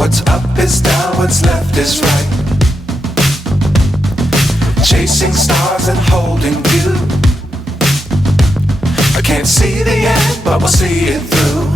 What's up is down, what's left is right. Chasing stars and holding you. I can't see the end, but we'll see it through.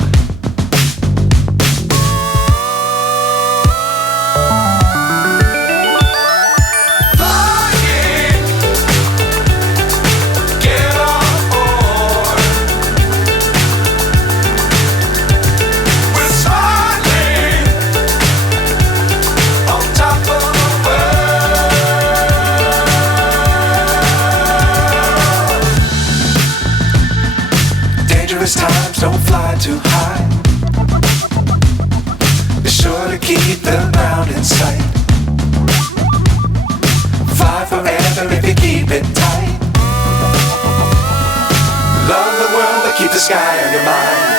Times don't fly too high. Be sure to keep the ground in sight. Fly forever if you keep it tight. Love the world but keep the sky on your mind.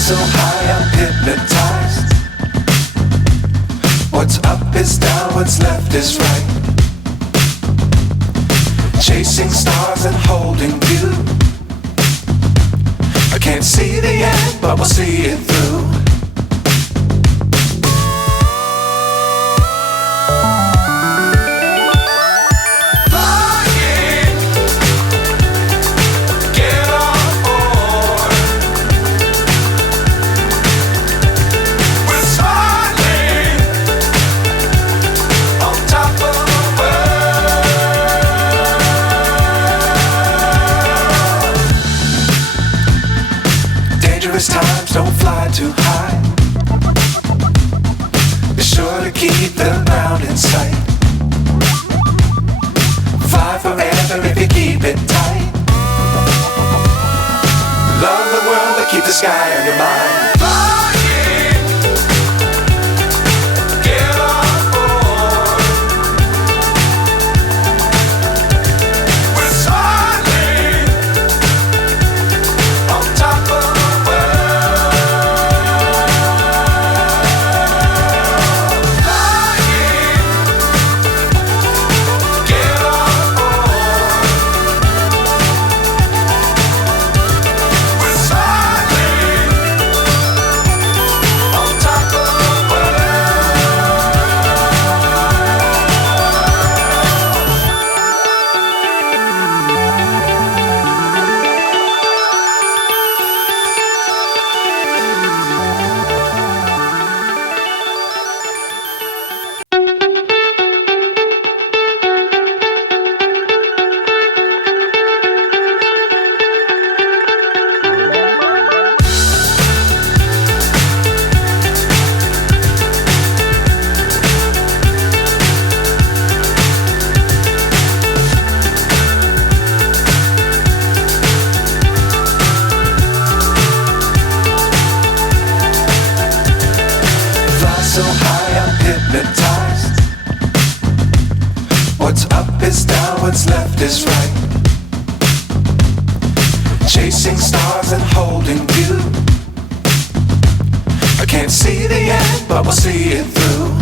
So high I'm hypnotized. What's up is down, what's left is right. Chasing stars and holding you. I can't see the end, but we'll see it through. Times don't fly too high. Be sure to keep the ground in sight. Fly forever if you keep it tight. Love the world but keep the sky on your mind. So high I'm hypnotized. What's up is down, what's left is right. Chasing stars and holding you. I can't see the end, but we'll see it through.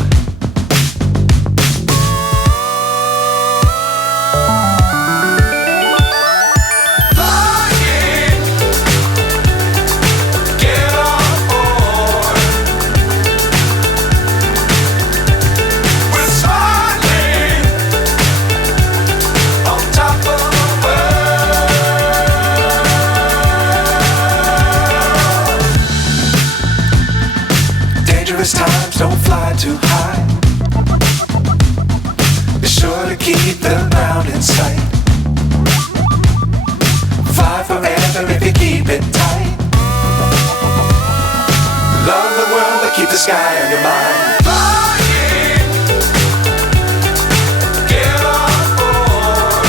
Flying, get on board. Dangerous times, don't fly too high. Be sure to keep the ground in sight. Fly forever if you keep it tight. Love the world, but keep the sky on your mind. Flying, get on board.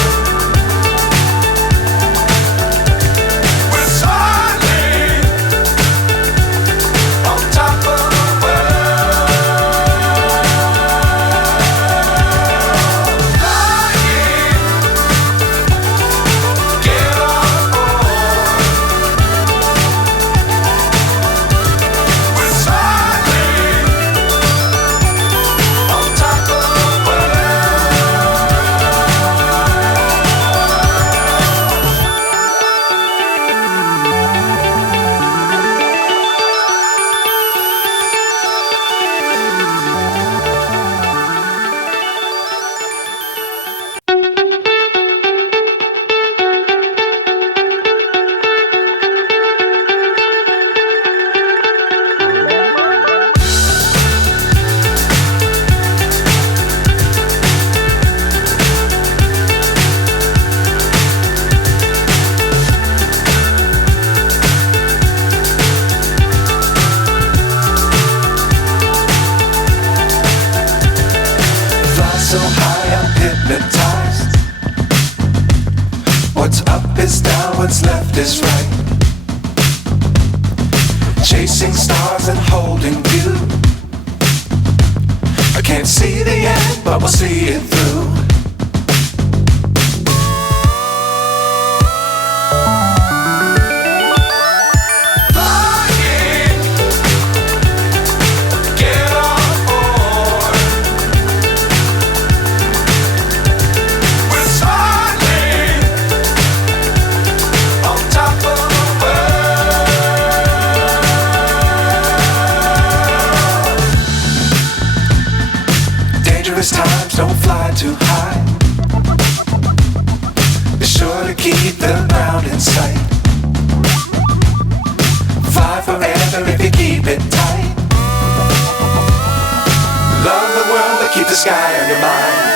We're soaring on top of the world. Flying, get on board. We're soaring on top of the so high I'm hypnotized. What's up is down, what's left is right. Chasing stars and holding you. I can't see the end, but we'll see it through. Flying, get on board. We're soaring on top of the world. Dangerous times, don't fly too high. Be sure to keep the ground in sight. Fly forever if you keep it tight. Love the world, but keep the sky on your mind.